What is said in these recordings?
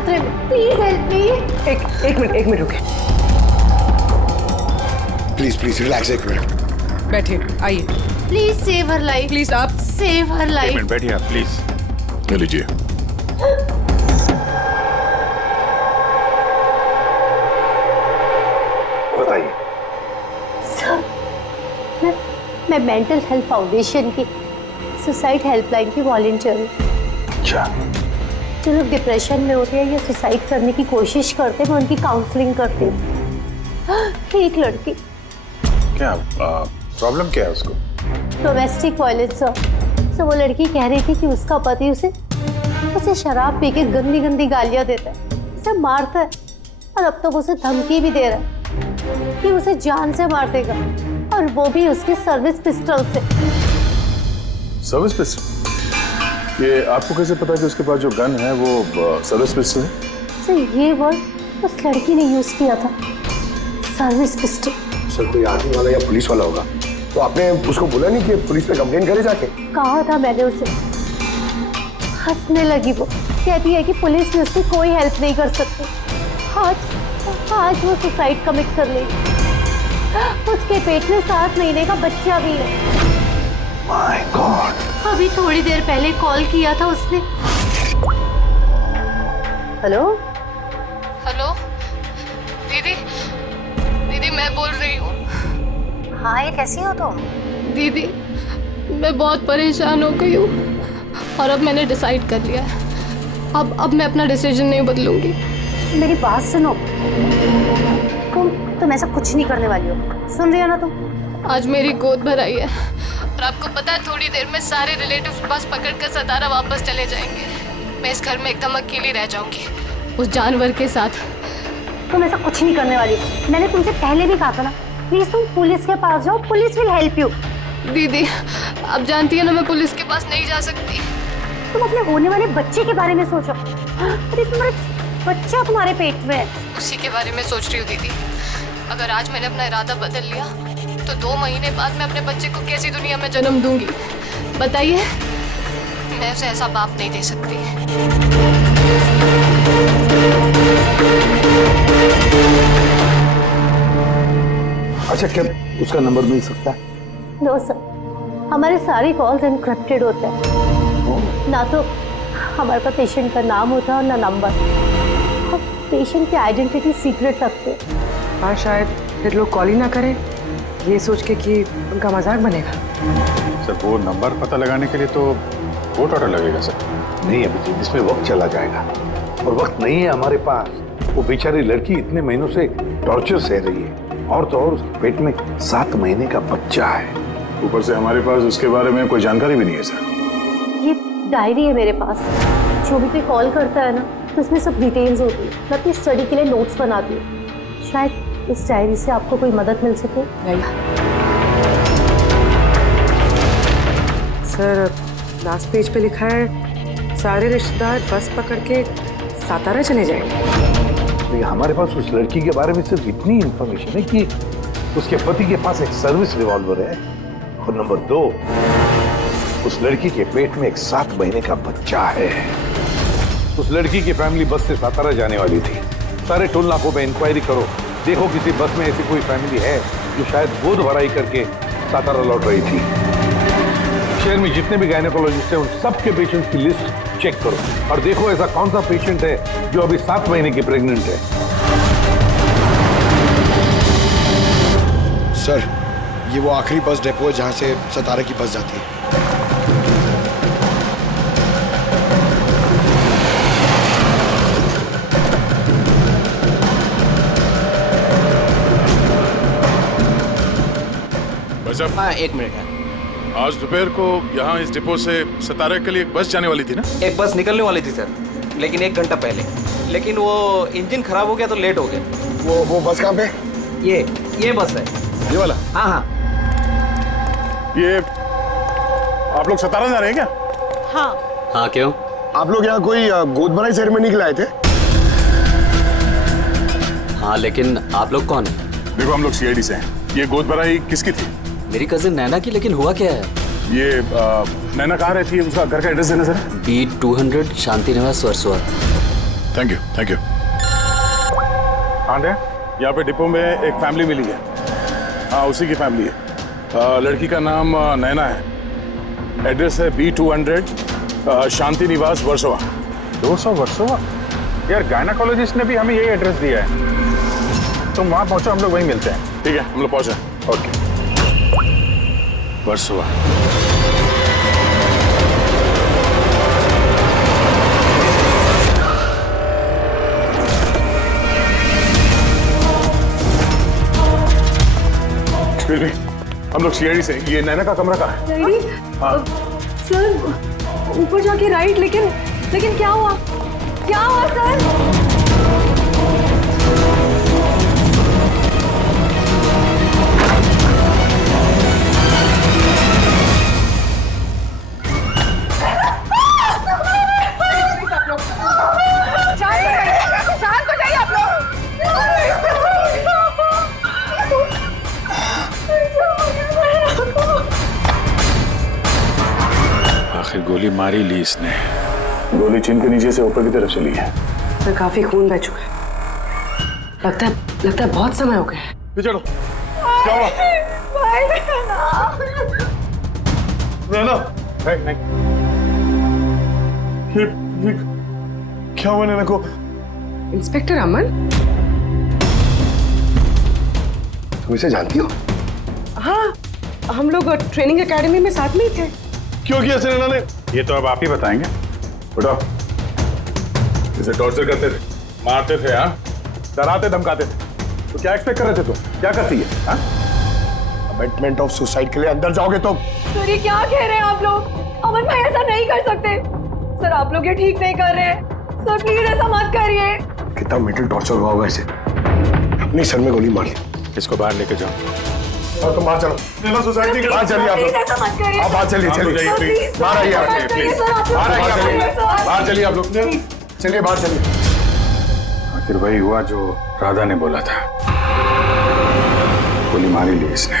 खतरे में, please help me. एक मिनट रुके। प्लीज रिलैक्स, एक मिनट। बैठिए, आइए। Please save her life, please आप सेव हर एक लाइफ। मिनट बैठिए आप प्लीज। ले लीजिए। बताइए। सर, मैं मेंटल हेल्थ फाउंडेशन की सुसाइड हेल्पलाइन की वॉलंटियर हूँ। अच्छा। जो लोग डिप्रेशन में होते हैं या सुसाइड करने की कोशिश करते हैं, मैं उनकी काउंसलिंग करती हूँ। एक लड़की, क्या प्रॉब्लम क्या है उसको? Domestic violence sir. वो लड़की कह रही थी कि उसका पति उसे शराब पी के गंदी गंदी गालियां देता है, उसे मारता है, और अब तो वो उसे धमकी भी दे रहा है कि उसे जान से मार देगा, और वो भी उसके सर्विस पिस्टल से। Service pistol? ये आपको कैसे पता कि उसके पास जो गन है वो सर्विस पिस्टल है? सर, ये वर्ड उस लड़की ने यूज किया था, सर्विस पिस्टल। सर, कोई आर्मी वाला या पुलिस वाला होगा, तो आपने उसको बोला नहीं कि पुलिस पे कंप्लेन करे जाके? कहा था मैंने उसे। हंसने लगी वो, कहती है कि पुलिस भी उसकी कोई हेल्प नहीं कर सकती। आज वो सुसाइड कमिट कर लेगी। उसके पेट में 7 महीने का बच्चा भी है। My God. अभी थोड़ी देर पहले कॉल किया था उसने। हेलो हेलो दीदी मैं बोल रही हूँ। हाँ, ये कैसी हो तुम? दीदी, मैं बहुत परेशान हो गई हूँ, और अब मैंने डिसाइड कर लिया है। अब मैं अपना डिसीजन नहीं बदलूंगी। मेरी बात सुनो, तुम ऐसा कुछ नहीं करने वाली हो, सुन रही हो ना तुम? आज मेरी गोद भराई है, और आपको पता है थोड़ी देर में सारे रिलेटिव्स बस पकड़कर सतारा वापस चले जाएंगे। मैं इस घर में एकदम अकेली रह जाऊंगी, उस जानवर के साथ। तुम ऐसा कुछ नहीं करने वाली हो। मैंने तुमसे पहले भी कहा था ना, प्लीज तुम पुलिस के पास जाओ, पुलिस विल हेल्प यू। दीदी, आप जानती है ना मैं पुलिस के पास नहीं जा सकती। तुम अपने होने वाले बच्चे के बारे में सोचो। अरे तुम्हारे बच्चा तुम्हारे पेट में है। उसी के बारे में सोच रही हूँ दीदी। अगर आज मैंने अपना इरादा बदल लिया तो 2 महीने बाद मैं अपने बच्चे को कैसी दुनिया में जन्म दूंगी? बताइए। मैं उसे ऐसा बाप नहीं दे सकती। अच्छा, क्या उसका नंबर मिल सकता है? नो सर, हमारे सारे कॉल्स एनक्रिप्टेड होते हैं। ना तो हमारे पास पेशेंट का नाम होता है और ना नंबर। हम पेशेंट की आइडेंटिटी सीक्रेट रखते हैं। हाँ, शायद फिर लोग कॉल ही ना करें, ये सोच के कि उनका मजाक बनेगा। सर, वो नंबर पता लगाने के लिए तो बहुत ऑर्डर लगेगा सर। नहीं अभी इसमें वक्त चला जाएगा, और वक्त नहीं है हमारे पास। वो बेचारी लड़की इतने महीनों से टॉर्चर सह रही है, और तो और उसके पेट में 7 महीने का बच्चा है। ऊपर से हमारे पास उसके बारे में कोई जानकारी भी नहीं है सर। ये डायरी है मेरे पास, जो भी कोई कॉल करता है ना तो उसमें सब डिटेल्स होती है। मैं अपनी स्टडी के लिए नोट्स बनाती हूँ, शायद इस डायरी से आपको कोई मदद मिल सके। नहीं सर, लास्ट पेज पे लिखा है सारे रिश्तेदार बस पकड़ के सातारा चले जाएंगे। हमारे पास उस लड़की के बारे में सिर्फ इतनी इंफॉर्मेशन है कि उसके पति के पास एक सर्विस रिवॉल्वर है, और नंबर 2, उस लड़की के पेट में एक 7 महीने का बच्चा है। उस लड़की की फैमिली बस से सातारा जाने वाली थी। सारे टोल नाकों पे इंक्वायरी करो, देखो किसी बस में ऐसी कोई फैमिली है जो शायद गोद भराई करके सातारा लौट रही थी। शहर में जितने भी गायनेकोलॉजिस्ट हैं उन सबके पेशेंट्स की लिस्ट चेक करो, और देखो ऐसा कौन सा पेशेंट है जो अभी 7 महीने की प्रेग्नेंट है। सर, ये वो आखिरी बस डिपो है जहां से सतारा की बस जाती है। हाँ, 1 मिनट है। आज दोपहर को यहाँ इस डिपो से सतारा के लिए एक बस जाने वाली थी ना? एक बस निकलने वाली थी सर, लेकिन 1 घंटा पहले। लेकिन वो इंजन खराब हो गया तो लेट हो गया। वो बस कहाँ पे? ये बस है। ये वाला? हाँ हाँ। ये आप लोग सतारा जा रहे हैं क्या? हाँ, क्यों? आप लोग यहाँ कोई गोद भराई सेरेमनी के लिए आए थे? हाँ, लेकिन आप लोग कौन हैं? देखो, हम लोग सीआईडी से हैं। ये गोद भराई किसकी थी? मेरी कजिन नैना की, लेकिन हुआ क्या है? ये नैना कहाँ रहती है? उसका घर का एड्रेस देना सर। B200 शांति निवास, Versova. Thank you thank you. हाँ यहाँ पे डिपो में एक फैमिली मिली है। हाँ उसी की फैमिली है। लड़की का नाम नैना है। एड्रेस है B200 शांति निवास वर्सोवा। 200 वर्सोवा? यार गायनाकोलॉजिस्ट ने भी हमें यही एड्रेस दिया है। तुम वहां पहुंचो, हम लोग वहीं मिलते हैं। ठीक है हम लोग पहुंचे। ओके। वर्सोवा। फिर भी हम लोग सीआईडी से। ये नैना का कमरा कहाँ है? हाँ। सर ऊपर जाके राइट, लेकिन क्या हुआ सर? आखिर गोली मारी ली इसने। गोली चिन के नीचे से ऊपर की तरफ चली है। सर काफी खून बह चुका है। लगता है बहुत समय हो गया है। ये चलो। क्या हुआ? नैना। नहीं। ये क्या हुआ नैना को? इंस्पेक्टर अमन, तुम इसे जानती हो? हाँ हम लोग ट्रेनिंग एकेडमी में साथ में ही थे। क्यों किया नैना ने? ये तो अब आप ही बताएंगे। बताओ। इसे टॉर्चर करते थे, मारते थे, हाँ, डराते धमकाते थे, तो क्या एक्सपेक्ट कर रहे थे? तुम क्या करती है? हाँ? अमेंडमेंट ऑफ सुसाइड के लिए अंदर जाओगे तो? सर ये क्या कह रहे हैं आप लोग? अमन भाई ऐसा नहीं कर सकते। सर आप लोग ये ठीक नहीं कर रहे हैं। सर प्लीज ऐसा मत करिए। कितना मेंटल टॉर्चर हुआ होगा इसे। अपनी सर में गोली मारी। इसको बाहर लेके जाओ। और तुम बाहर चलो। नैना सोसाइटी के बाहर चलिए आप लोग। ऐसा मत करिए। आप बाहर चलिए। बाहर आइए आप, प्लीज। बाहर चलिए आप लोग। चलिए बाहर चलिए। आखिर वही हुआ जो राधा ने बोला था। गोली मारी ली इसने।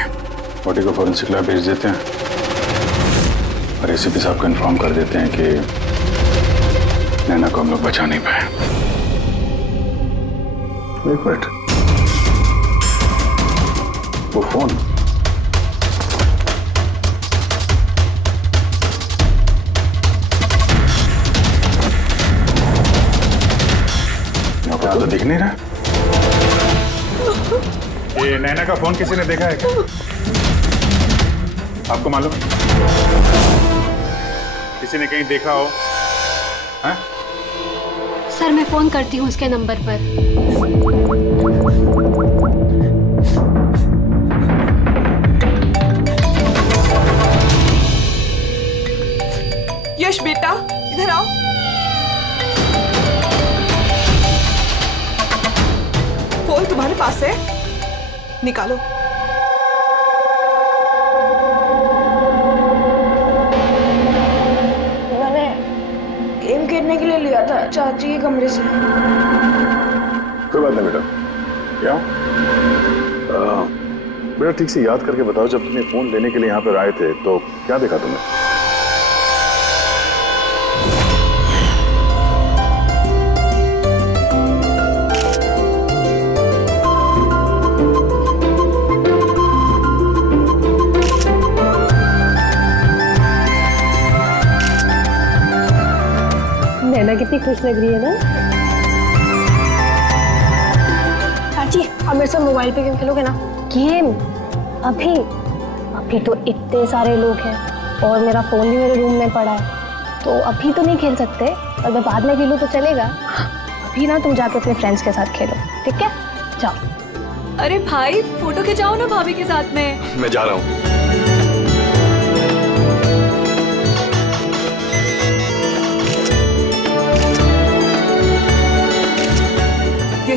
बॉडी को फॉरेंसिक लैब भेज देते हैं और एसीपी साहब को इन्फॉर्म कर देते हैं कि नैना को हम लोग बचा नहीं पाए। एक मिनट, वो फोन। यहाँ तो दिख नहीं रहा। ये नैना का फोन किसी ने देखा है क्या? आपको मालूम? किसी ने कहीं देखा हो? हाँ? सर मैं फोन करती हूँ उसके नंबर पर। यश बेटा इधर आओ। फोन तुम्हारे पास है, निकालो। मैंने गेम खेलने के लिए लिया था चाची के कमरे से। कोई बात नहीं बेटा। क्या बेटा ठीक से याद करके बताओ, जब तुमने फोन लेने के लिए यहाँ पर आए थे तो क्या देखा तुमने? नैना कितनी खुश लग रही है ना। चाची अब मेरे साथ मोबाइल पे गेम खेलोगे ना? गेम? अभी तो इतने सारे लोग हैं और मेरा फोन भी मेरे रूम में पड़ा है, तो अभी तो नहीं खेल सकते। अगर बाद में खेलूं तो चलेगा। अभी ना तुम जाके अपने फ्रेंड्स के साथ खेलो, ठीक है? जाओ। अरे भाई फोटो खिंचाओ ना भाभी के साथ में। मैं जा रहा हूँ।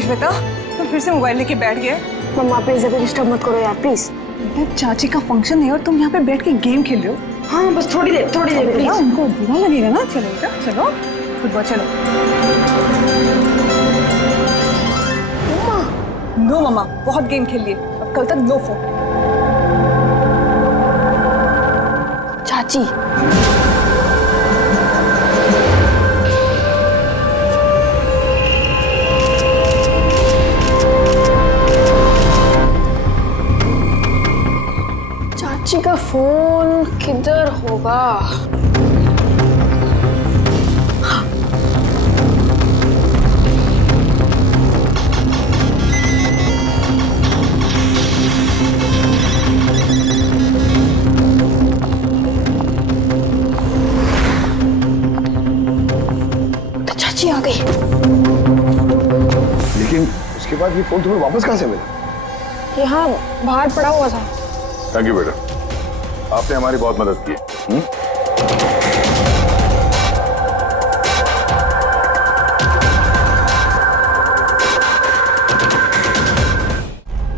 श्वेता तुम फिर से मोबाइल लेके बैठ गए। मम्मा प्लीज ज्यादा डिस्टर्ब मत करो यार प्लीज। चाची का फंक्शन है और तुम यहाँ पे बैठ के गेम खेल रहे हो। हाँ बस थोड़ी देर प्लीज। उनको बुरा लगेगा ना। चलो बेटा चलो फुटबॉल चलो। नो मम्मा बहुत गेम खेल लिए, अब कल तक नो फोन। चाची का फोन किधर होगा? तो चाची आ गई। लेकिन उसके बाद ये फोन तुम्हें वापस कहाँ से मिला? यहाँ बाहर पड़ा हुआ था। थैंक यू बेटा, आपने हमारी बहुत मदद की।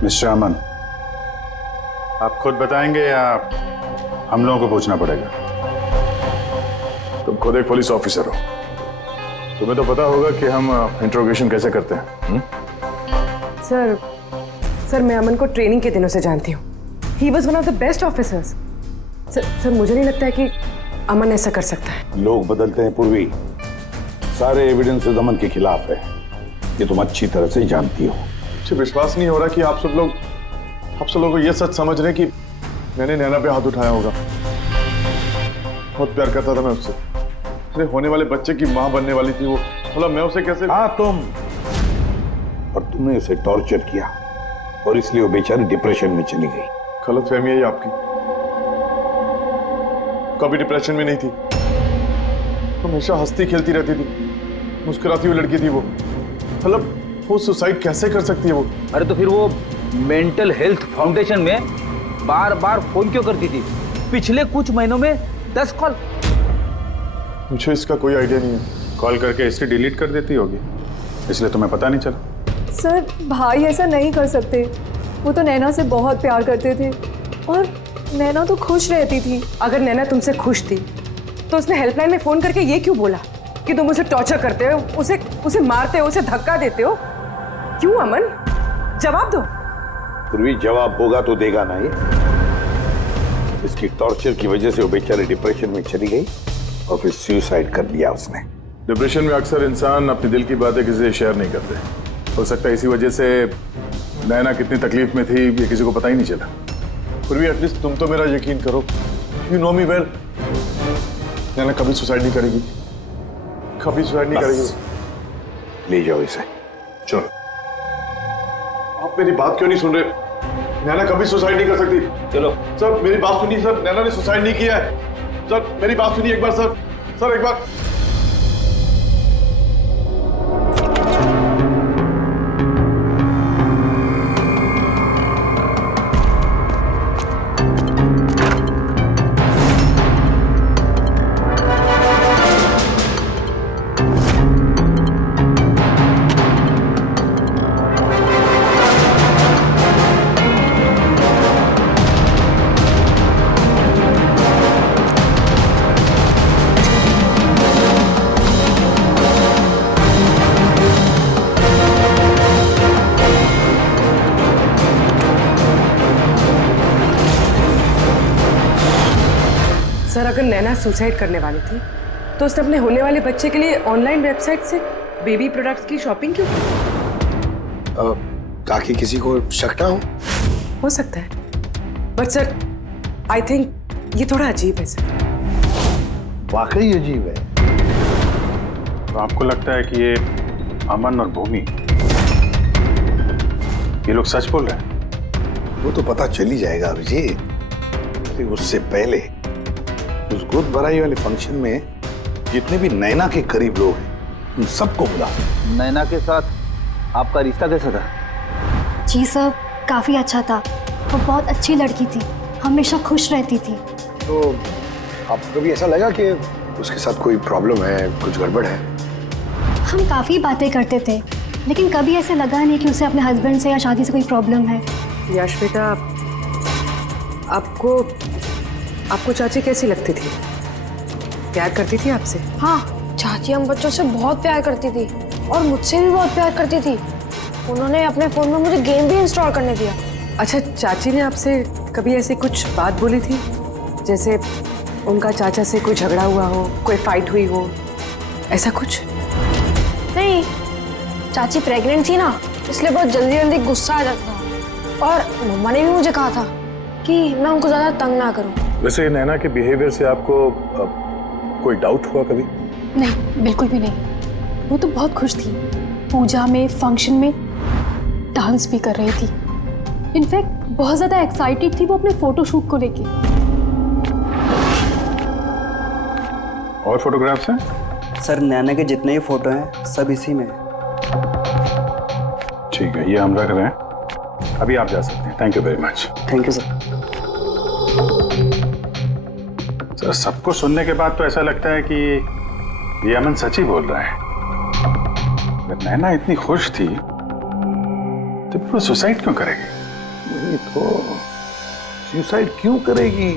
मिस्टर अमन, आप खुद बताएंगे या हम लोगों को पूछना पड़ेगा? तुम खुद एक पुलिस ऑफिसर हो, तुम्हें तो पता होगा कि हम इंट्रोगेशन कैसे करते हैं। सर मैं अमन को ट्रेनिंग के दिनों से जानती हूँ। He was one of the best officers. Sir मुझे नहीं लगता है कि अमन ऐसा कर सकता है। लोग बदलते हैं पूर्वी, सारे एविडेंसेस अमन के खिलाफ है, ये तुम अच्छी तरह से जानती हो। मुझे विश्वास नहीं हो रहा कि आप सब लोग को ये सच समझ रहे कि मैंने नैना पे हाथ उठाया होगा। बहुत प्यार करता था मैं उससे, मेरे होने वाले बच्चे की माँ बनने वाली थी वो, मतलब मैं उसे कैसे। हाँ तुम, और तुमने उसे टॉर्चर किया और इसलिए वो बेचारी डिप्रेशन में चली गई। गलतफहमी है ये आपकी, कभी डिप्रेशन में नहीं थी, हमेशा हंसती खेलती रहती थी, मुस्कुराती हुई लड़की थी वो। मतलब वो सुसाइड कैसे कर सकती है वो? अरे तो फिर वो मेंटल हेल्थ फाउंडेशन में बार बार फोन क्यों करती थी? पिछले कुछ महीनों में 10 कॉल। मुझे इसका कोई आइडिया नहीं है। कॉल करके हिस्ट्री डिलीट कर देती होगी, इसलिए तुम्हें पता नहीं चला। सर भाई ऐसा नहीं कर सकते, वो तो नैना से बहुत प्यार करते थे और नैना तो खुश रहती थी। अगर नैना तुमसे खुश थी तो उसने हेल्पलाइन में फोन करके ये क्यों बोला कि तुम उसे टॉर्चर करते हो, उसे मारते हो, उसे धक्का देते हो? क्यों अमन, जवाब दो। पूर्वी जवाब होगा तो देगा ना ये। इसकी टॉर्चर की वजह से वो बेचारी डिप्रेशन में चली गई और फिर सुसाइड कर लिया उसने। डिप्रेशन में अक्सर इंसान अपने दिल की बातें किसी से शेयर नहीं करते। हो सकता है इसी वजह से नैना कितनी तकलीफ में थी ये किसी को पता ही नहीं चला। फिर भी एटलीस्ट तुम तो मेरा यकीन करो, यू नो मी वेल, नैना कभी सुसाइड नहीं करेगी, कभी सुसाइड नहीं करेगी। ले जाओ इसे। चलो, आप मेरी बात क्यों नहीं सुन रहे? नैना कभी सुसाइड नहीं कर सकती। चलो सर मेरी बात सुनिए सर, नैना ने सुसाइड नहीं किया है। सर मेरी बात सुनिए एक बार सर, सर एक बार। सर अगर नैना सुसाइड करने वाली थी तो उसने अपने होने वाले बच्चे के लिए ऑनलाइन वेबसाइट से बेबी प्रोडक्ट्स की शॉपिंग क्यों की? ताकि किसी को शक ना हो सकता है, बट सर आई थिंक ये थोड़ा अजीब है सर। वाकई अजीब है। तो आपको लगता है कि ये अमन और भूमि ये लोग सच बोल रहे हैं? वो तो पता चल ही जाएगा अभिजीत। लेकिन उससे पहले उस गोद भराई वाले फंक्शन में जितने भी नैना के करीब लोग हैं उन सबको बुला। नैना के साथ आपका रिश्ता कैसा था? जी सर, काफ़ी अच्छा था। वो बहुत अच्छी लड़की थी, हमेशा खुश रहती थी। तो आपको भी ऐसा लगा कि उसके साथ कोई प्रॉब्लम है, कुछ गड़बड़ है? हम काफ़ी बातें करते थे, लेकिन कभी ऐसे लगा नहीं कि उसे अपने हस्बैंड से या शादी से कोई प्रॉब्लम है। यश बेटा, आपको चाची कैसी लगती थी? प्यार करती थी आपसे? हाँ, चाची हम बच्चों से बहुत प्यार करती थी और मुझसे भी बहुत प्यार करती थी। उन्होंने अपने फोन में मुझे गेम भी इंस्टॉल करने दिया। अच्छा, चाची ने आपसे कभी ऐसी कुछ बात बोली थी, जैसे उनका चाचा से कोई झगड़ा हुआ हो, कोई फाइट हुई हो, ऐसा कुछ? नहीं, चाची प्रेग्नेंट थी ना, इसलिए बहुत जल्दी जल्दी गुस्सा आ जाता था। और मम्मा ने भी मुझे कहा था कि मैं उनको ज़्यादा तंग ना करूं। वैसे नैना के बिहेवियर से आपको कोई डाउट हुआ कभी? नहीं, बिल्कुल भी नहीं। वो तो बहुत खुश थी, पूजा में, फंक्शन में डांस भी कर रही थी। इनफैक्ट बहुत ज़्यादा एक्साइटेड थी वो अपने फोटोशूट को लेके। और फोटोग्राफ्स हैं? सर नैना के जितने ही फोटो हैं सब इसी में। ठीक है, ये हम रख रहे हैं। अभी आप जा सकते हैं। Thank you very much. Thank you sir. Sir, सबको सुनने के बाद तो ऐसा लगता है कि ये अमन सच ही बोल रहा है। अगर नैना इतनी खुश थी तो वो सुसाइड क्यों करेगी? नहीं तो सुसाइड क्यों करेगी?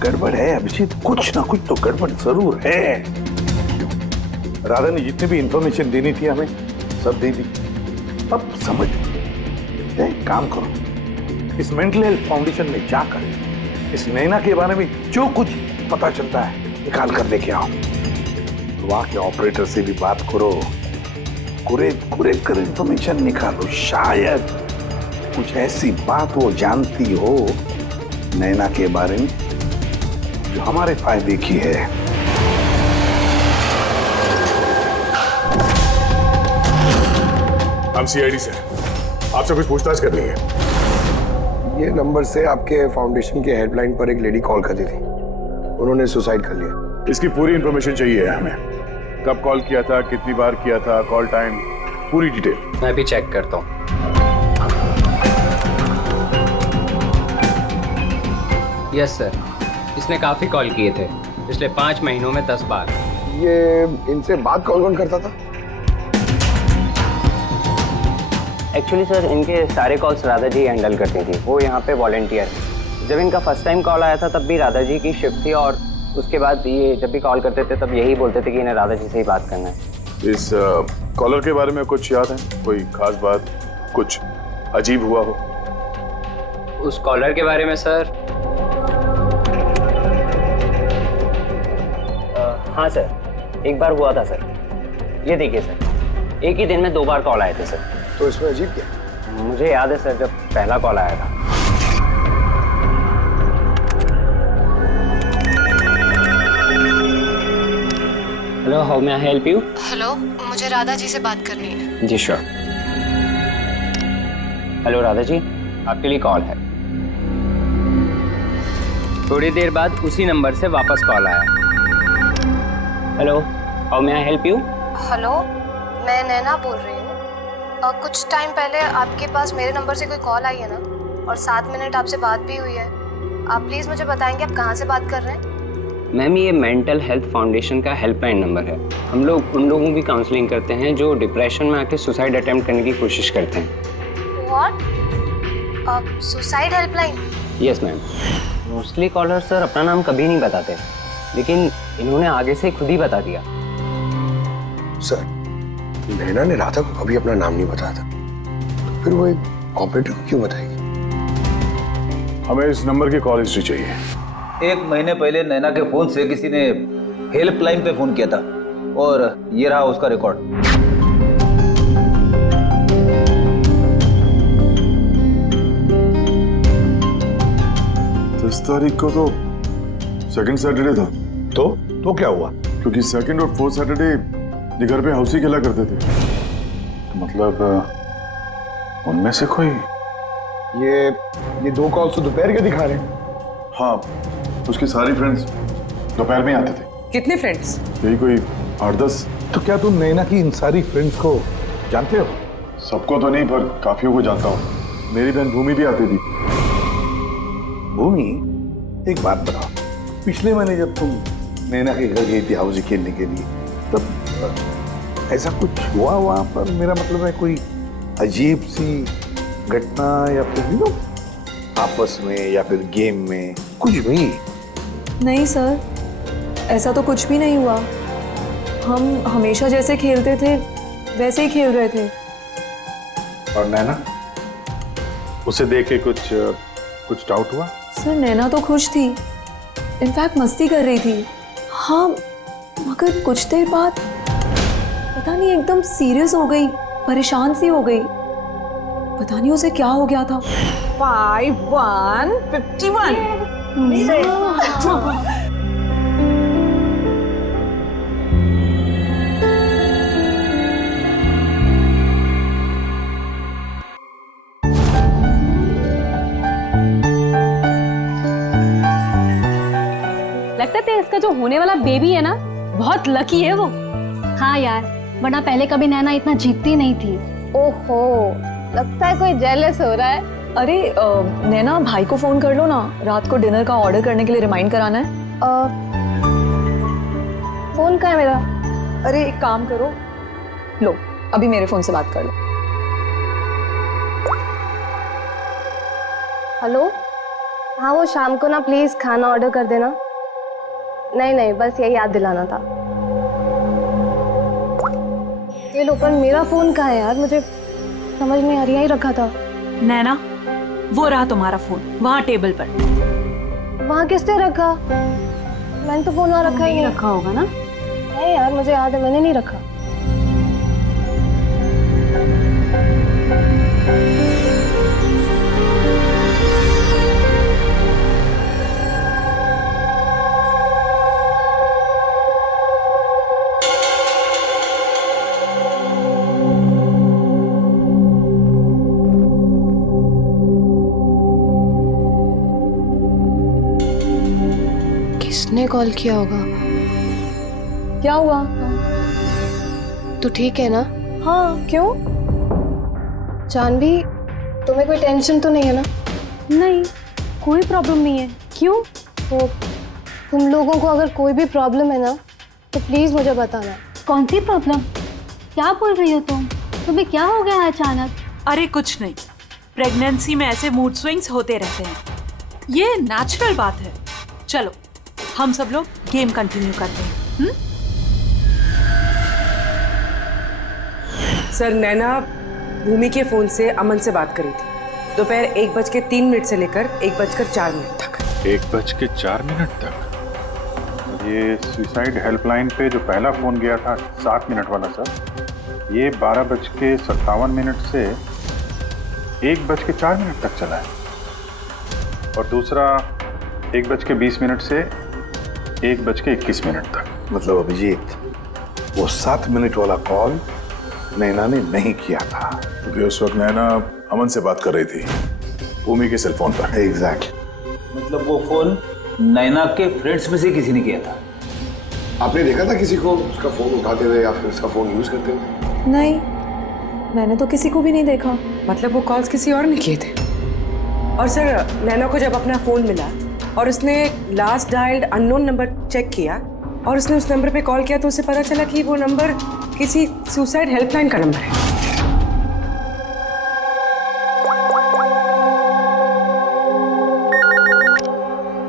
गड़बड़ है अभिजीत, कुछ ना कुछ तो गड़बड़ जरूर है। राधा ने जितनी भी इंफॉर्मेशन देनी थी हमें सब दे दी। अब समझ एक काम करो, इस मेंटल हेल्थ फाउंडेशन में जाकर इस नैना के बारे में जो कुछ पता चलता है निकाल कर लेके आओ। वहां के ऑपरेटर से भी बात करो, कुरेद कर इंफॉर्मेशन निकालो। शायद कुछ ऐसी बात वो जानती हो नैना के बारे में जो हमारे फायदे की है। हम सीआईडी से आपसे कुछ पूछताछ करनी है। ये नंबर से आपके फाउंडेशन के हेल्पलाइन पर एक लेडी कॉल करती थी, उन्होंने सुसाइड कर लिया। इसकी पूरी इंफॉर्मेशन चाहिए हमें। कब कॉल किया था, कितनी बार किया था, कॉल टाइम, पूरी डिटेल। मैं भी चेक करता हूँ। यस सर, इसने काफ़ी कॉल किए थे पिछले 5 महीनों में 10 बार। ये इनसे बात कौन कौन करता था? एक्चुअली सर इनके सारे कॉल्स राधा जी हैंडल करती थी, वो यहाँ पे वॉलंटियर। जब इनका फर्स्ट टाइम कॉल आया था तब भी राधा जी की शिफ्ट थी, और उसके बाद ये जब भी कॉल करते थे तब यही बोलते थे कि इन्हें राधा जी से ही बात करना है। इस कॉलर के बारे में कुछ याद है? कोई खास बात, कुछ अजीब हुआ हो? उस कॉलर के बारे में सर, हाँ सर, एक बार हुआ था सर। ये देखिए सर, एक ही दिन में 2 बार कॉल आए थे सर। तो इसमें अजीब क्या? मुझे याद है सर, जब पहला कॉल आया था। Hello, how may I help you? Hello, मुझे राधा जी से बात करनी है। जी श्योर। हेलो राधा जी, आपके लिए कॉल है। थोड़ी देर बाद उसी नंबर से वापस कॉल आया। Hello, how may I help you? Hello, मैं नैना बोल रही हूँ। कुछ टाइम पहले आपके पास मेरे नंबर से कोई कॉल आई है ना, और 7 मिनट आपसे बात भी हुई है। आप प्लीज़ मुझे बताएंगे आप कहाँ से बात कर रहे हैं? मैम, ये मेंटल हेल्थ फाउंडेशन का हेल्पलाइन नंबर है। हम लोग उन लोगों की काउंसलिंग करते हैं जो डिप्रेशन में आके सुसाइड अटेम्प्ट करने की कोशिश करते हैं। What? Suicide helpline? Yes ma'am. Mostly caller sir अपना नाम कभी नहीं बताते, लेकिन इन्होंने आगे से खुद ही बता दिया। सर, नैना ने राधा को कभी अपना नाम नहीं बताया था, तो फिर वो एक ऑपरेटर को क्यों बताएगी? हमें इस नंबर की कॉल हिस्ट्री चाहिए। 1 महीने पहले नैना के फोन से किसी ने हेल्पलाइन पे फोन किया था, और ये रहा उसका रिकॉर्ड। तो इस तारीख को तो सेकंड सैटरडे था। तो क्या हुआ? क्योंकि सेकंड और 4th सैटरडे ये घर पे हाउसी खेला करते थे। तो मतलब उनमें से कोई। ये 2 कॉल्स तो दोपहर के दिखा रहे हैं। हाँ, उसकी सारी फ्रेंड्स दोपहर में आते थे। कितने फ्रेंड्स? यही कोई 8-10। तो क्या तुम नैना की इन सारी फ्रेंड्स को जानते हो? सबको तो नहीं, पर काफियों को जानता हूँ। मेरी बहन भूमि भी आती थी। भूमि, एक बात बताओ, पिछले महीने जब तुम नैना के घर गई थी हाउसी खेलने के लिए, तब ऐसा कुछ हुआ वहां पर? मेरा मतलब है कोई अजीब सी घटना, या फिर आपस में, या फिर गेम में, कुछ भी? नहीं सर, ऐसा तो कुछ भी नहीं हुआ। हम हमेशा जैसे खेलते थे वैसे ही खेल रहे थे। और नैना, उसे देख के कुछ डाउट हुआ? सर, नैना तो खुश थी, इनफैक्ट मस्ती कर रही थी। हाँ, मगर कुछ देर बाद पता नहीं एकदम सीरियस हो गई, परेशान सी हो गई। पता नहीं उसे क्या हो गया था। 5151। लगता है इसका जो होने वाला बेबी है ना, बहुत लकी है वो। हाँ यार, वरना पहले कभी नैना इतना जीतती नहीं थी। ओहो, लगता है कोई जेलस हो रहा है। अरे नैना, भाई को फोन कर लो ना, रात को डिनर का ऑर्डर करने के लिए रिमाइंड कराना है। फोन कहाँ है मेरा? अरे एक काम करो, लो अभी मेरे फोन से बात कर लो। हेलो, हाँ वो शाम को ना प्लीज खाना ऑर्डर कर देना। नहीं, बस यही याद दिलाना था। ये लो, पर मेरा फोन कहाँ है यार, मुझे समझ नहीं आ रही, यही रखा था। नैना, वो रहा तुम्हारा फोन वहाँ टेबल पर। वहाँ किसने रखा? मैंने तो फोन वहाँ रखा ही नहीं। रखा होगा ना? नहीं यार, मुझे याद है मैंने नहीं रखा। किसने कॉल किया होगा? क्या हुआ? तू ठीक है ना? हाँ, क्यों? जानवी, तुम्हें कोई टेंशन तो नहीं है ना? नहीं, कोई प्रॉब्लम नहीं है। क्यों? तो तुम लोगों को अगर कोई भी प्रॉब्लम है ना, तो प्लीज मुझे बताना। कौन सी प्रॉब्लम? क्या बोल रही हो तुम? तुम्हें क्या हो गया अचानक? अरे कुछ नहीं, प्रेगनेंसी में ऐसे मूड स्विंग्स होते रहते हैं, ये नेचुरल बात है। चलो हम सब लोग गेम कंटिन्यू करते हैं। सर, नैना भूमि के फोन से अमन से बात करी थी दोपहर 1:03 से लेकर 1:04 तक। 1:04 तक? ये सुसाइड हेल्पलाइन पे जो पहला फोन गया था 7 मिनट वाला सर, ये 12:57 से 1:04 तक चला है, और दूसरा 1:20 से 1:21 तक। मतलब अभिजीत, वो 7 मिनट वाला कॉल नैना ने नहीं किया था, क्योंकि उस वक्त नैना अमन से बात कर रही थी भूमि के सेल फोन पर। एग्जैक्टली। मतलब वो फोन नैना के फ्रेंड्स में से किसी ने किया था? आपने देखा था किसी को उसका फोन उठाते हुए या फिर उसका फोन यूज करते हुए? नहीं, मैंने तो किसी को भी नहीं देखा। मतलब वो कॉल्स किसी और ने किए थे। और सर, नैना को जब अपना फोन मिला और उसने last dialed unknown number check किया और उसने उस नंबर पे कॉल किया, तो उसे पता चला कि वो नंबर किसी सुसाइड हेल्पलाइन का नंबर है।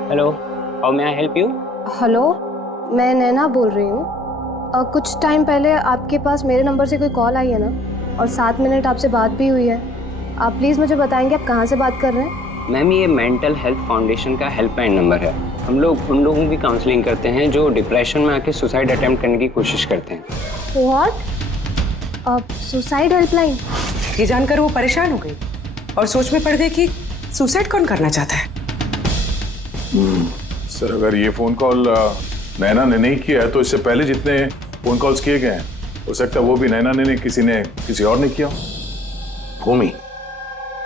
Hello, how may I help you? Hello, मैं नैना बोल रही हूँ। कुछ टाइम पहले आपके पास मेरे नंबर से कोई कॉल आई है ना, और 7 मिनट आपसे बात भी हुई है। आप प्लीज़ मुझे बताएंगे आप कहाँ से बात कर रहे हैं? मैम, ये मेंटल हेल्थ फाउंडेशन का हेल्पलाइन नंबर है। हम लोग उन लोगों की काउंसलिंग करते हैं जो डिप्रेशन में आके सुसाइड अटेम्प्ट करने की कोशिश करते हैं। व्हाट? Suicide helpline? ये जानकर वो परेशान हो गई और सोच में पड़ गई कि सुसाइड कौन करना चाहता है। सर, अगर ये फोन कॉल नैना ने नहीं किया है, तो इससे पहले जितने फोन कॉल्स किए गए हैं, हो सकता है वो भी नैना ने नहीं, किसी और ने किया। भूमि,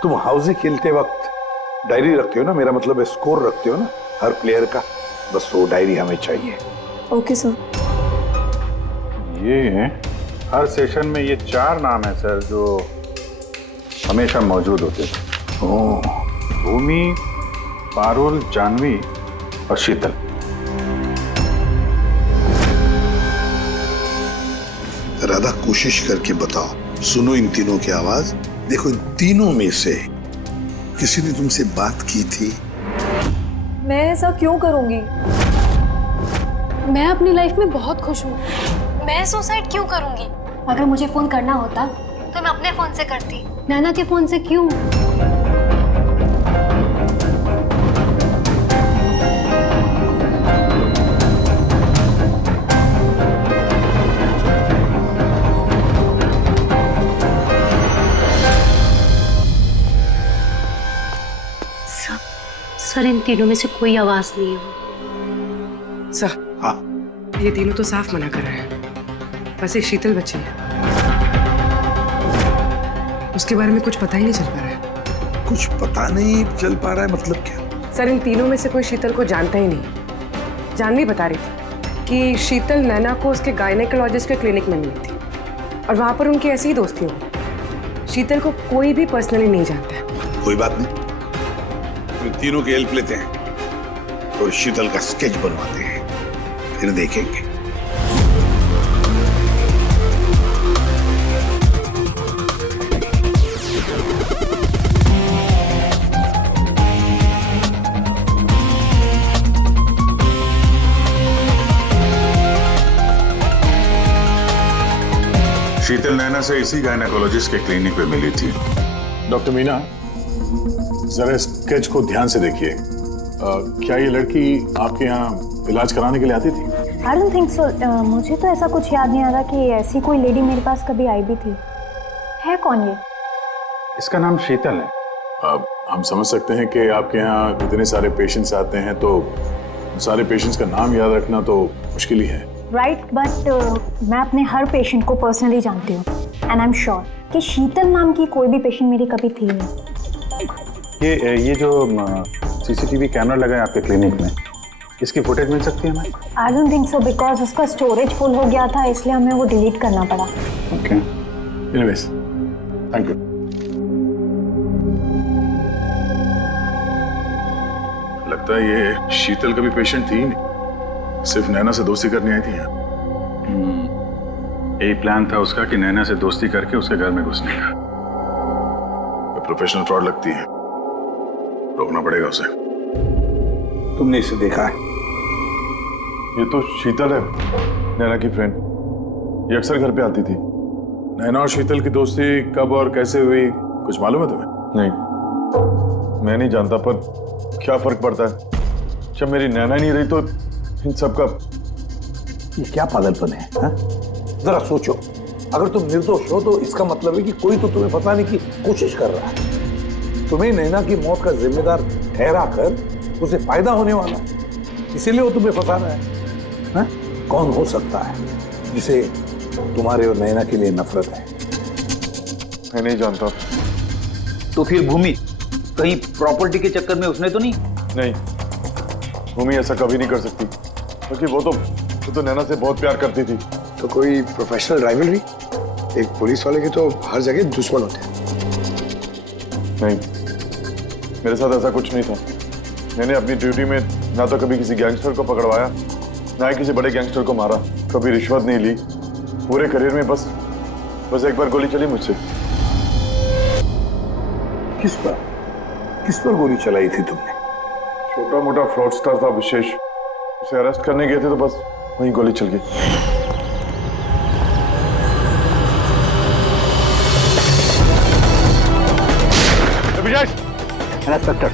तुम हाउसी खेलते वक्त डायरी रखते हो ना? मेरा मतलब है स्कोर रखते हो ना हर प्लेयर का? बस वो डायरी हमें चाहिए। Okay sir. ये हर सेशन में ये 4 नाम है सर जो हमेशा मौजूद होते थे। भूमि, पारुल, जानवी और शीतल। राधा, कोशिश करके बताओ। सुनो इन तीनों की आवाज। देखो, इन तीनों में से किसी ने तुमसे बात की थी? मैं ऐसा क्यों करूंगी? मैं अपनी लाइफ में बहुत खुश हूँ। मैं सुसाइड क्यों करूंगी? अगर मुझे फोन करना होता तो मैं अपने फोन से करती, नैना के फोन से क्यों? सर इन तीनों में से कोई आवाज नहीं है। सर हाँ ये तीनों तो साफ मना कर रहे हैं, बस एक शीतल बच्ची है, उसके बारे में कुछ पता ही नहीं चल पा रहा है। कुछ पता नहीं चल पा रहा है मतलब क्या? सर इन तीनों में से कोई शीतल को जानता ही नहीं। जानवी बता रही थी कि शीतल नैना को उसके गायनेकोलॉजिस्ट के क्लिनिक में मिली थी और वहां पर उनकी ऐसी ही दोस्ती हुई। शीतल को कोई भी पर्सनली नहीं जानता है। कोई बात नहीं, तीनों की हेल्प लेते हैं और शीतल का स्केच बनवाते हैं, फिर देखेंगे। शीतल नैना से इसी गायनेकोलॉजिस्ट के क्लिनिक पे मिली थी। डॉक्टर मीना, जरा स्केच को ध्यान से देखिए। क्या ये लड़की आपके यहाँ इलाज कराने के लिए आती थी? I don't think so. मुझे तो ऐसा कुछ याद नहीं आ रहा कि ऐसी कोई लेडी मेरे पास कभी आई भी थी। है कौन ये? इसका नाम शीतल है। हम समझ सकते हैं कि आपके यहाँ इतने सारे पेशेंट्स आते हैं तो सारे पेशेंट्स का नाम याद रखना तो मुश्किल ही है। राइट, बट मैं अपने हर पेशेंट को पर्सनली जानती हूँ एंड आई एम श्योर कि शीतल नाम की कोई भी पेशेंट मेरी कभी थी नहीं। ये जो सीसीटीवी कैमरा लगा है आपके क्लिनिक में, इसकी फुटेज मिल सकती है हमें? I don't think so because उसका स्टोरेज फुल हो गया था, इसलिए हमें वो डिलीट करना पड़ा। Okay, anyways, thank you. लगता है ये शीतल का भी पेशेंट थी नहीं, सिर्फ नैना से दोस्ती करने आई थी यहाँ। यही प्लान था उसका कि नैना से दोस्ती करके उसके घर में घुसने का। प्रोफेशनल फ्रॉड लगती है, रोकना पड़ेगा उसे। तुमने इसे देखा है? ये तो शीतल है, नैना की फ्रेंड। ये अक्सर घर पे आती थी। नैना और शीतल की दोस्ती कब और कैसे हुई कुछ मालूम है तुम्हें? नहीं, मैं नहीं जानता, पर क्या फर्क पड़ता है जब मेरी नैना नहीं रही तो इन सब का। ये क्या पागलपन है हा? जरा सोचो, अगर तुम निर्दोष हो तो इसका मतलब है कि कोई तो तुम्हें फंसाने की कोशिश कर रहा है। तुम्हें नैना की मौत का जिम्मेदार ठहरा कर उसे फायदा होने वाला, इसीलिए वो तुम्हें फंसा रहा है हा? कौन हो सकता है जिसे तुम्हारे और नैना के लिए नफरत है? मैं नहीं जानता। तो फिर भूमि कहीं प्रॉपर्टी के चक्कर में उसने तो नहीं? नहीं, भूमि ऐसा कभी नहीं कर सकती, क्योंकि वो तो नैना से बहुत प्यार करती थी। तो कोई प्रोफेशनल राइवलरी? एक पुलिस वाले के तो हर जगह दुश्मन होते हैं। नहीं, मेरे साथ ऐसा कुछ नहीं था। मैंने अपनी ड्यूटी में ना तो कभी किसी गैंगस्टर को पकड़वाया, ना ही किसी बड़े गैंगस्टर को मारा, कभी रिश्वत नहीं ली। पूरे करियर में बस एक बार गोली चली मुझसे। किस पर गोली चलाई थी तुमने? छोटा मोटा फ्रॉडस्टर था विशेष, उसे अरेस्ट करने गए थे तो बस वहीं गोली चल गई। इंस्पेक्टर,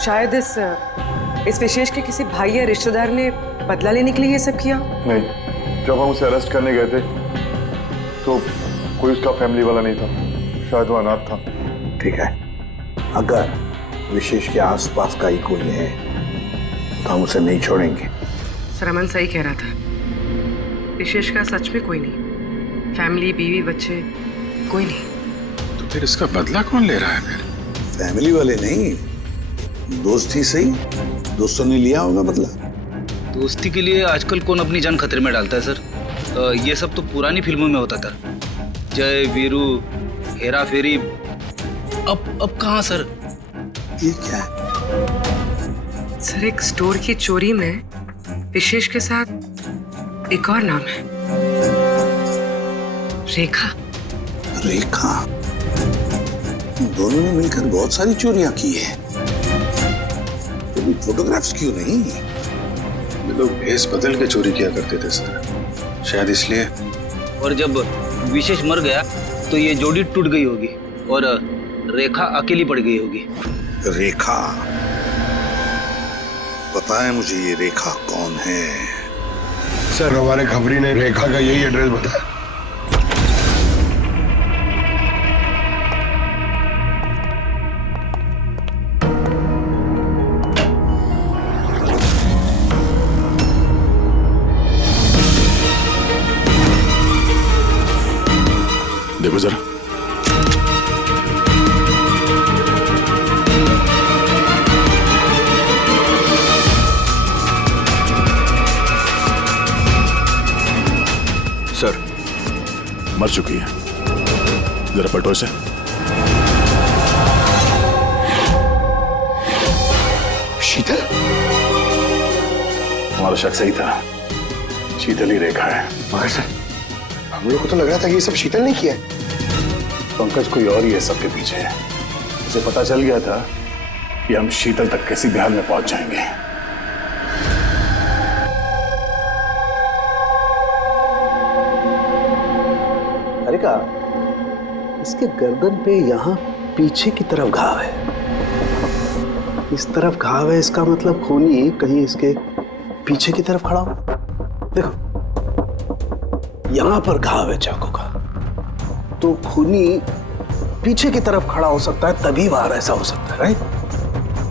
शायद इस विशेष के किसी भाई या रिश्तेदार ने बदला लेने के लिए ये सब किया। नहीं, जब हम उसे अरेस्ट करने गए थे तो कोई उसका फैमिली वाला नहीं था, शायद वो अनाथ था। ठीक है, अगर विशेष के आसपास का ही कोई है तो हम उसे नहीं छोड़ेंगे। सर अमन सही कह रहा था, विशेष का सच में कोई नहीं, फैमिली, बीवी, बच्चे कोई नहीं। तो फिर इसका बदला कौन ले रहा है फिर? फैमिली वाले नहीं, दोस्त ही सही। दोस्तों ने लिया होगा बदला। दोस्ती के लिए आजकल कौन अपनी जान खतरे में डालता है सर? ये सब तो पुरानी फिल्मों में होता था, जय वीरू, हेरा फेरी। अब कहाँ सर? ये क्या है? सर एक स्टोर की चोरी में विशेष के साथ एक और नाम है, रेखा। रेखा? दोनों ने मिलकर बहुत सारी चोरियां की है। फोटोग्राफ्स क्यों नहीं? ये लोग भेस बदल के चोरी किया करते थे सर, शायद इसलिए। और जब विशेष मर गया तो ये जोड़ी टूट गई होगी और रेखा अकेली पड़ गई होगी। रेखा? पता है मुझे ये रेखा कौन है। सर हमारे खबरी ने रेखा का यही एड्रेस बताया। देखो जरा। सर, मर चुकी है। जरा पलटो इसे। शीतल? तुम्हारा शक सही था, शीतल ही रेखा है। मगर सर, हम लोग को तो लग रहा था कि ये सब शीतल ने किया है। पंकज कोई और ही है सबके पीछे। उसे पता चल गया था कि हम शीतल तक किसी भी हाल में पहुंच जाएंगे। अरे का इसके गर्दन पे यहाँ पीछे की तरफ घाव है, इस तरफ घाव है, इसका मतलब खूनी कहीं इसके पीछे की तरफ खड़ा हो। देखो यहाँ पर घाव है चाकू का, तो खूनी पीछे की तरफ खड़ा हो सकता है, तभी बाहर ऐसा हो सकता है, राइट?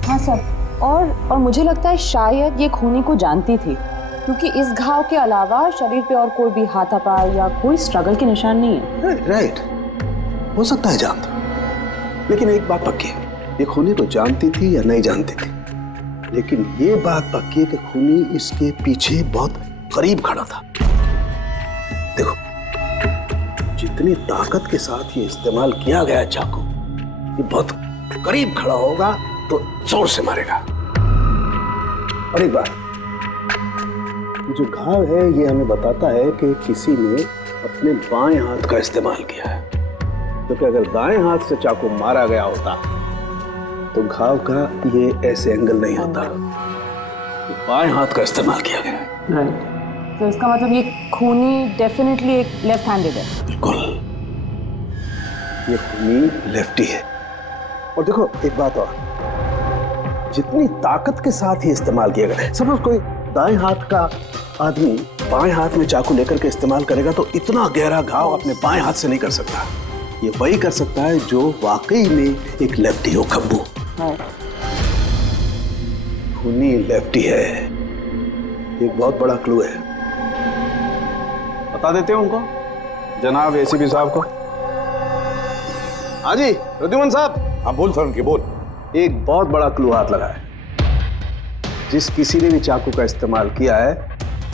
हाँ सर, और मुझे लगता है शायद ये खूनी को जानती थी, क्योंकि इस घाव के अलावा शरीर पे और कोई भी हाथापाई या कोई स्ट्रगल के निशान नहीं है। राइट, हो सकता है जानती, लेकिन एक बात पक्की है, ये खूनी को जानती थी या नहीं जानती थी, लेकिन ये बात पक्की है कि खूनी इसके पीछे बहुत करीब खड़ा था। देखो जितनी ताकत के साथ ये इस्तेमाल किया गया चाकू, ये बहुत करीब खड़ा होगा तो जोर से मारेगा। और एक बात, जो घाव है ये हमें बताता है कि किसी ने अपने बाएं हाथ का इस्तेमाल किया है, क्योंकि अगर दाएं हाथ से चाकू मारा गया होता तो घाव का ये ऐसे एंगल नहीं होता, बाएं हाथ का इस्तेमाल किया गया है। राइट, तो इसका मतलब ये खूनी डेफिनेटली एक लेफ्ट हैंडेड है। बिल्कुल, ये खूनी लेफ्टी है। और देखो एक बात और, जितनी ताकत के साथ ही इस्तेमाल किया गया, सपोज कोई दाएं हाथ का आदमी बाएं हाथ में चाकू लेकर के इस्तेमाल करेगा तो इतना गहरा घाव अपने बाएं हाथ से नहीं कर सकता। ये वही कर सकता है जो वाकई में एक लेफ्टी हो। खब्बू खूनी लेफ्टी है, एक बहुत बड़ा क्लू है। बता देते हैं उनको, जनाब एसीपी साहब को। हाँ जी रुद्धिमान साहब। हाँ बोल सर, उनकी बोल। एक बहुत बड़ा क्लू हाथ लगा है। जिस किसी ने भी चाकू का इस्तेमाल किया है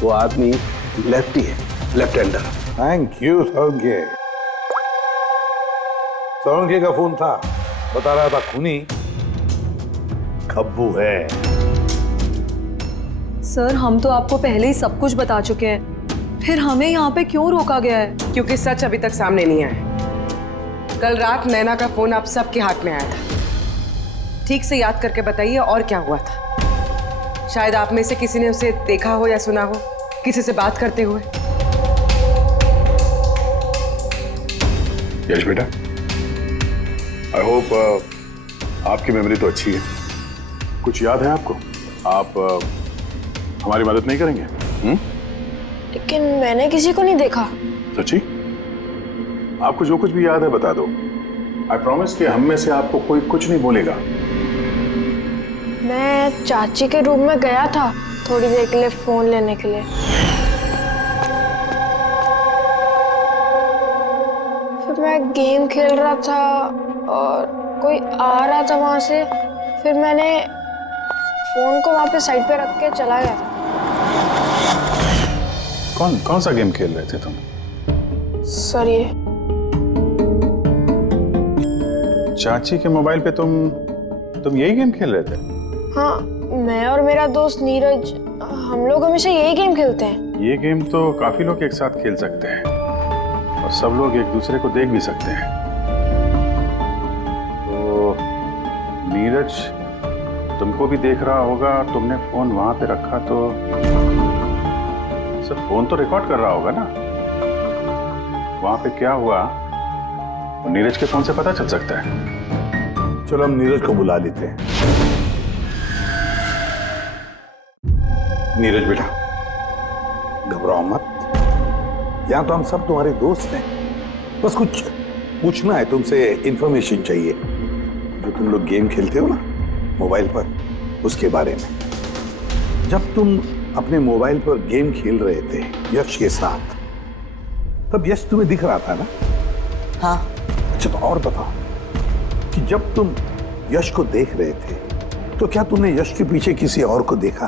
वो आदमी लेफ्टी है, लेफ्ट हैंडर। थैंक यू सोंगे। सोंगे का फोन था, बता रहा था खूनी खब्बू है। सर हम तो आपको पहले ही सब कुछ बता चुके हैं, फिर हमें यहाँ पे क्यों रोका गया है? क्योंकि सच अभी तक सामने नहीं आया। कल रात नैना का फोन आप सबके हाथ में आया था। ठीक से याद करके बताइए और क्या हुआ था। शायद आप में से किसी ने उसे देखा हो या सुना हो किसी से बात करते हुए। यश बेटा, आई होप आपकी मेमोरी तो अच्छी है, कुछ याद है आपको? आप हमारी मदद नहीं करेंगे? लेकिन मैंने किसी को नहीं देखा। सच्ची? आपको जो कुछ भी याद है बता दो। आई प्रॉमिस कि हम में से आपको कोई कुछ नहीं बोलेगा। मैं चाची के रूम में गया था थोड़ी देर के लिए फोन लेने के लिए। फिर मैं गेम खेल रहा था और कोई आ रहा था वहां से, फिर मैंने फोन को वहां पे साइड पे रख के चला गया था। कौन सा गेम खेल रहे थे तुम? सर ये चाची के मोबाइल पे तुम यही गेम खेल रहे थे? हाँ, मैं और मेरा दोस्त नीरज, हम लोग हमेशा यही गेम खेलते हैं। ये गेम तो काफी लोग एक साथ खेल सकते हैं और सब लोग एक दूसरे को देख भी सकते हैं। तो नीरज तुमको भी देख रहा होगा, तुमने फोन वहां पे रखा तो सर फोन तो रिकॉर्ड कर रहा होगा ना। वहां पे क्या हुआ वो नीरज के फोन से पता चल सकता है। चलो हम नीरज को बुला लेते हैं। नीरज बेटा घबराओ मत, यहां तो हम सब तुम्हारे दोस्त हैं। बस कुछ पूछना है तुमसे, इंफॉर्मेशन चाहिए। जो तुम लोग गेम खेलते हो ना मोबाइल पर, उसके बारे में। जब तुम अपने मोबाइल पर गेम खेल रहे थे यश के साथ, तब यश तुम्हें दिख रहा था ना? हाँ। अच्छा तो और बताओ कि जब तुम यश को देख रहे थे तो क्या तुमने यश के पीछे किसी और को देखा?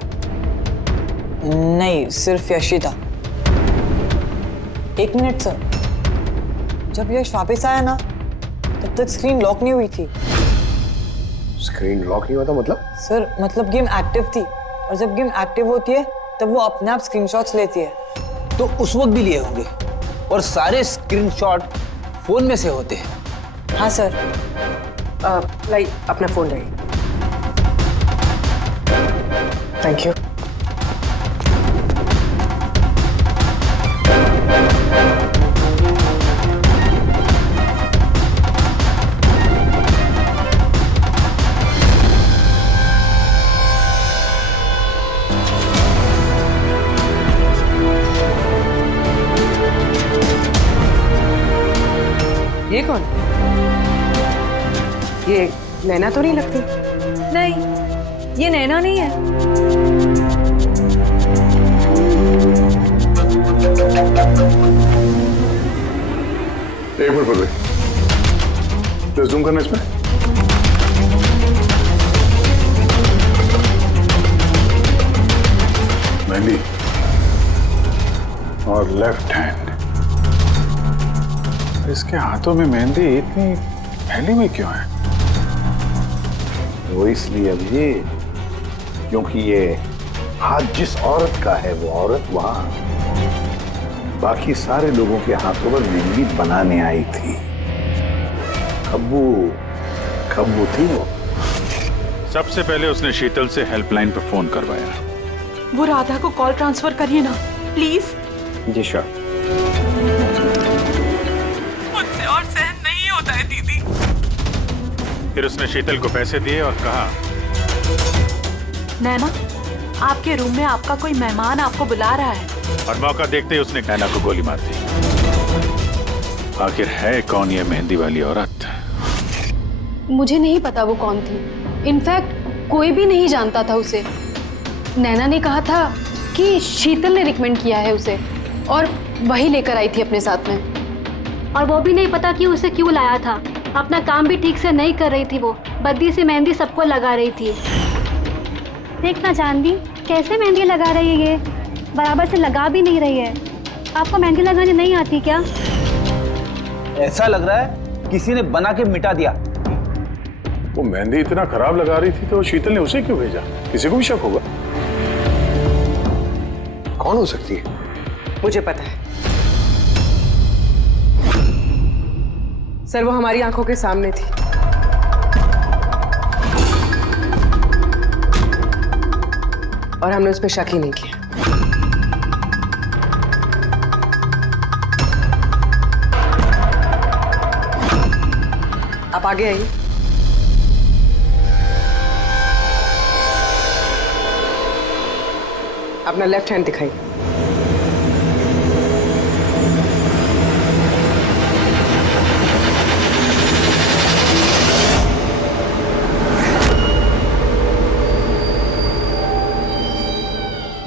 नहीं, सिर्फ यश ही था। 1 मिनट सर, जब यश वापस आया ना तब तक स्क्रीन लॉक नहीं हुई थी। स्क्रीन लॉक नहीं हुआ था मतलब? सर मतलब गेम एक्टिव थी, और जब गेम एक्टिव होती है तब वो अपने आप स्क्रीनशॉट्स लेती है। तो उस वक्त भी लिए होंगे, और सारे स्क्रीनशॉट फोन में से होते हैं। हाँ सर। लाई अपना फोन लाइए। Thank you. ये कौन? ये नैना तो नहीं लगती। नहीं, ये नैना नहीं है। एक मिनट पकड़े, प्लीज जूम करना इसमें। मेहंदी और लेफ्ट हैंड। इसके हाथों में मेहंदी इतनी फैली हुई क्यों है? वो इसलिए अभी क्योंकि ये हाथ जिस औरत का है वो औरत वहां बाकी सारे लोगों के हाथों पर मेहंदी बनाने आई थी। खब्बू थी वो। सबसे पहले उसने शीतल से हेल्पलाइन पर फोन करवाया। वो राधा को कॉल ट्रांसफर करिए ना प्लीज। Ji sure. मुझसे और सहन नहीं होता है दीदी। फिर उसने शीतल को पैसे दिए और कहा, नैना आपके रूम में आपका कोई मेहमान आपको बुला रहा है। और मौका देखते ही उसने नैना को गोली मार दी। आखिर है कौन ये मेहंदी वाली औरत? मुझे नहीं पता वो कौन थी। इनफैक्ट कोई भी नहीं जानता था उसे। नैना ने कहा था कि शीतल ने रिकमेंड किया है उसे, और वही लेकर आई थी अपने साथ में। और वो भी नहीं पता कि उसे क्यों लाया था। अपना काम भी ठीक से नहीं कर रही थी वो, बद्दी से मेहंदी सबको लगा रही थी। देखना चांदी कैसे मेहंदी लगा रही है, ये बराबर से लगा भी नहीं रही है। आपको मेहंदी लगाने नहीं आती क्या? ऐसा लग रहा है किसी ने बना के मिटा दिया। वो मेहंदी इतना खराब लगा रही थी तो शीतल ने उसे क्यों भेजा? किसी को भी शक होगा। कौन हो सकती है? मुझे पता है सर, वो हमारी आंखों के सामने थी। और हमने उस पर शक ही नहीं किया। आप आगे आइए। अपना लेफ्ट हैंड दिखाइए।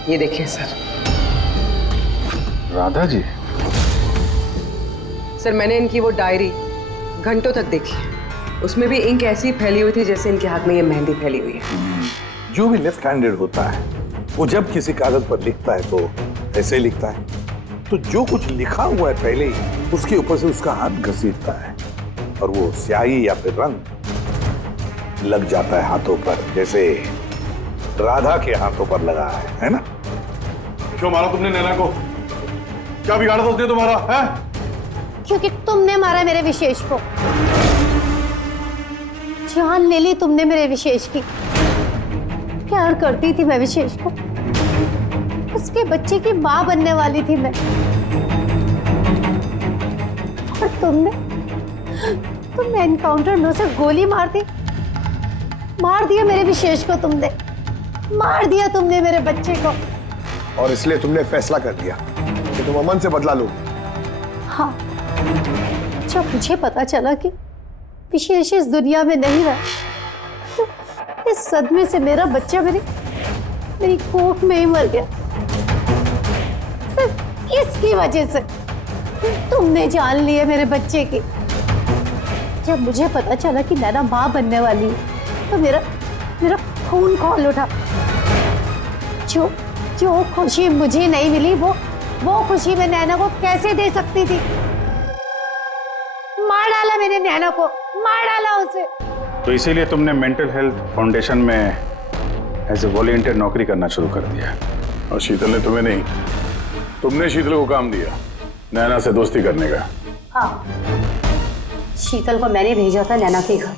ये देखिए सर। राधा जी? सर मैंने इनकी वो डायरी घंटों तक देखी है। उसमें भी इंक ऐसी फैली हुई थी जैसे इनके हाथ में ये मेहंदी फैली हुई है। जो भी लेफ्ट हैंडेड होता है वो जब किसी कागज पर लिखता है तो ऐसे ही लिखता है। तो जो कुछ लिखा हुआ है पहले ही उसके ऊपर से उसका हाथ घसीटता है और वो स्याही या फिर रंग लग जाता है हाथों पर, जैसे राधा के हाथों पर लगा है ना? क्यों मारा तुमने नैना को? क्या बिगाड़ा था उसने तुम्हारा? है? क्योंकि तुमने मारा मेरे विशेष को। जान ले ली तुमने मेरे विशेष की। प्यार करती थी मैं विशेष को, उसके बच्चे की मां बनने वाली थी मैं। और तुमने एनकाउंटर में उसे गोली मार दिया मेरे विशेष को। तुमने मार दिया तुमने मेरे बच्चे को। और इसलिए तुमने फैसला कर लिया कि तुम अमन से बदला लो। हाँ, जब मुझे पता चला कि विशेष इस दुनिया में नहीं रहा तो इस सदमे से मेरा बच्चा मेरी कोख में ही मर गया। सिर्फ इसकी वजह से तुमने जान ली है मेरे बच्चे की। जब मुझे पता चला कि नैना माँ बनने वाली है तो मेरा मेरा खून खौल उठा। जो जो खुशी मुझे नहीं मिली वो खुशी मैं नैना को कैसे दे सकती थी। मार डाला मैंने नैना को, मार डाला उसे। तो इसीलिए तुमने मेंटल हेल्थ फाउंडेशन में एज ए वॉलंटियर नौकरी करना शुरू कर दिया। और शीतल ने तुम्हें नहीं, तुमने शीतल को काम दिया नैना से दोस्ती करने का। हाँ, शीतल को मैंने भेजा था नैना के घर।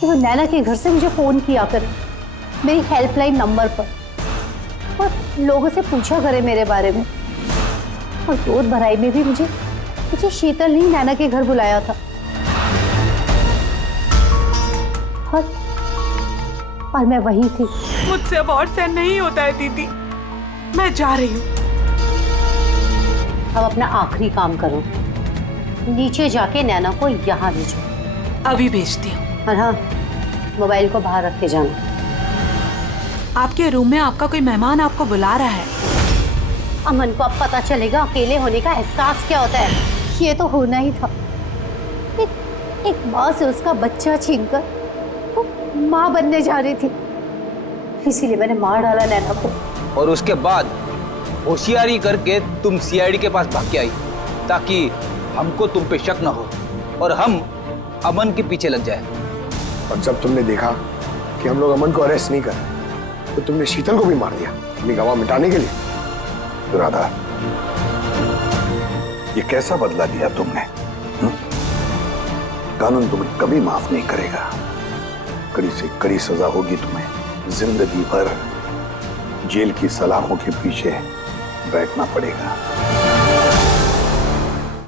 तो वो नैना के घर से मुझे फोन किया कर मेरी हेल्पलाइन नंबर पर और लोगों से पूछा करे मेरे बारे में। और दूध भराई में भी मुझे शीतल ने नैना के घर बुलाया था। और मैं वही थी। मुझसे अब और सहन नहीं होता है दीदी, मैं जा रही हूँ। अब अपना आखिरी काम करो, नीचे जाके नैना को यहाँ भेजो। अभी भेजती हूँ। और हाँ, मोबाइल को बाहर रख के जाना। आपके रूम में आपका कोई मेहमान आपको बुला रहा है। अमन को अब पता चलेगा अकेले होने का एहसास क्या होता है। ये तो होना ही था। एक माँ से उसका बच्चा छीनकर वो माँ बनने जा रही थी, इसीलिए मैंने मार डाला नैना को। और उसके बाद होशियारी करके तुम सीआईडी के पास भाग के आई ताकि हमको तुम पे शक न हो और हम अमन के पीछे लग जाए। और जब तुमने देखा कि हम लोग अमन को अरेस्ट नहीं कर रहे तो तुमने शीतल को भी मार दिया अपनी गवाह मिटाने के लिए। राधा, ये कैसा बदला लिया तुमने? कानून तुम्हें कभी माफ नहीं करेगा। कड़ी से कड़ी सजा होगी तुम्हें। जिंदगी भर जेल की सलाखों के पीछे बैठना पड़ेगा।